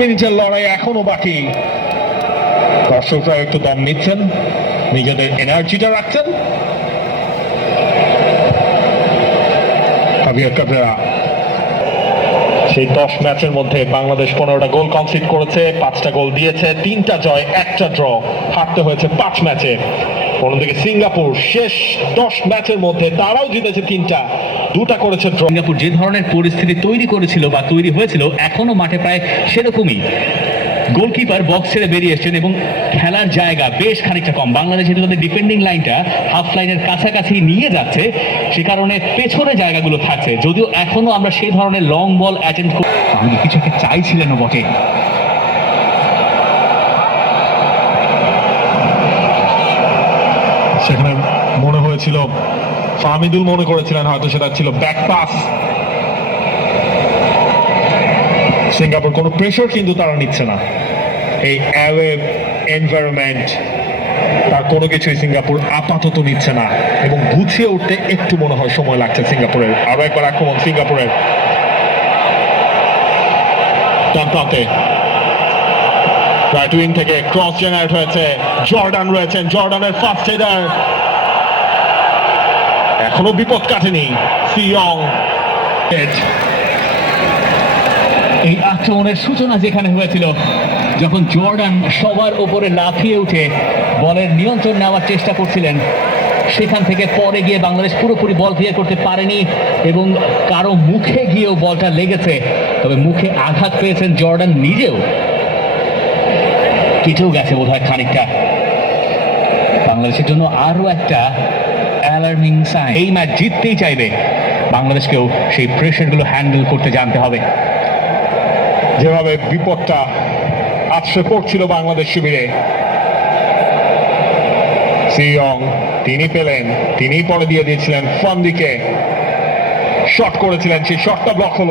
মিনিটের লড়াই এখনও বাকি। দর্শকরা একটু দম নিচ্ছেন, নিজেদের এনার্জিটা রাখছেন। সেই দশ ম্যাচের মধ্যে বাংলাদেশ পনেরোটা গোল কনসিড করেছে, পাঁচটা গোল দিয়েছে, তিনটা জয়, একটা ড্র হারতে হয়েছে পাঁচ ম্যাচে। অন্যদিকে সিঙ্গাপুর শেষ দশ ম্যাচের মধ্যে তারাও জিতেছে তিনটা। দুটা করেছে ড্র সিঙ্গাপুর যে ধরনের পরিস্থিতি তৈরি করেছিল বা তৈরি হয়েছিল এখনও মাঠে প্রায় সেরকমই। গোলকিপার বক্স ছেড়ে বেরিয়ে এসেছেন এবং খেলার জায়গা বেশ খানিকটা কম। বাংলাদেশ যেহেতু তাদের ডিফেন্ডিং লাইনটা হাফ লাইনের কাছাকাছি নিয়ে যাচ্ছে সে কারণে পেছনে জায়গাগুলো থাকছে। যদিও এখনও আমরা সেই ধরনের লং বল অ্যাটেন্ড আমি কিছু একটা চাইছিলেনও বটে। সেখানে মনে হয়েছিল ফাহমিদুল মনে করেছিলেন হয়তো সেটা ছিল ব্যাক পাস সিঙ্গাপুর, কোনো প্রেশার কিন্তু তারা নিচ্ছে না। এই অ্যাওয়ে এনভায়রনমেন্ট তার কোনো কিছুই সিঙ্গাপুর আপাতত নিচ্ছে না। এবং গুছিয়ে উঠতে একটু মনে হয় সময় লাগছে সিঙ্গাপুরের। আরও একবার আক্রমণ সিঙ্গাপুরের। টানটাতে রাইট উইং থেকে ক্রস জেনারেট হয়েছে। জর্ডান রয়েছেন, জর্ডানের ফার্স্ট হেডার এখনও বিপদ কাটেনি। সিয়ং এই আক্রমণের সূচনা যেখানে হয়েছিল, যখন জর্ডান সবার ওপরে লাফিয়ে উঠে বলের নিয়ন্ত্রণ নেওয়ার চেষ্টা করছিলেন, সেখান থেকে পরে গিয়ে বাংলাদেশ পুরোপুরি বল ক্লিয়ার করতে পারেনি এবং কারও মুখে গিয়েও বলটা লেগেছে। তবে মুখে আঘাত পেয়েছেন জর্ডান নিজেও। কেটেও গেছে বোধ হয় খানিকটা। বাংলাদেশের জন্য আরও একটা অ্যালার্মিং সাইন এই ম্যাচ জিততেই চাইবে। বাংলাদেশকেও সেই প্রেশারগুলো হ্যান্ডেল করতে জানতে হবে। যেভাবে বিপদটা আছড়ে পড়ছিল বাংলাদেশ শিবিরে। সিয়ং, তিনি পেলেন তিনি পরে দিয়ে দিয়েছিলেন ফন্দিকে। শট করেছিলেন, সেই শটটা ব্লক হলো।